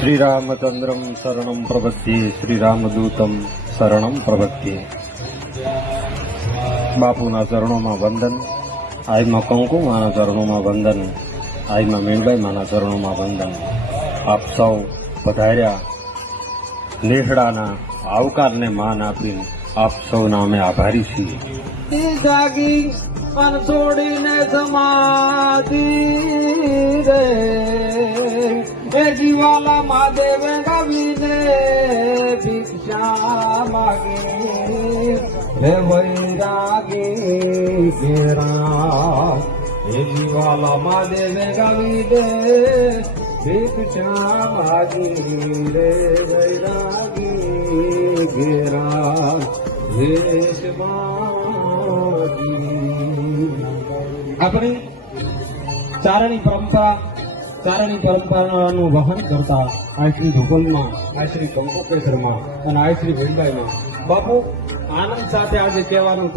श्री रामचंद्रम शरणं प्रपद्ये, श्री रामदूतम शरणं प्रपद्ये। बापूना चरणों में वंदन, आज में कंकु माना चरणों में वंदन, आज में मीणबाई माना चरणों में वंदन। आप सौ पधार्या नेहड़ाना आवकारने मान आपी आप सौ नामे आभारी छीए। जागी मन छोड़ीने समाधि रे ए जीवाला महादेव गवीने भिक्षा मागे हे वैरागी घेरा ए जीवाला महादेव गवीने भिक्षा मागे रे वैरागी घेरा अपनी चारणी परंपराનું વહન કરતા આ શ્રી ભૂગોલમાં, આ શ્રી કંકોકેશ્વરમાં અને આ શ્રી ભીલબાઈમાં બાપુ આનંદ સાથે આજે કહેવાનું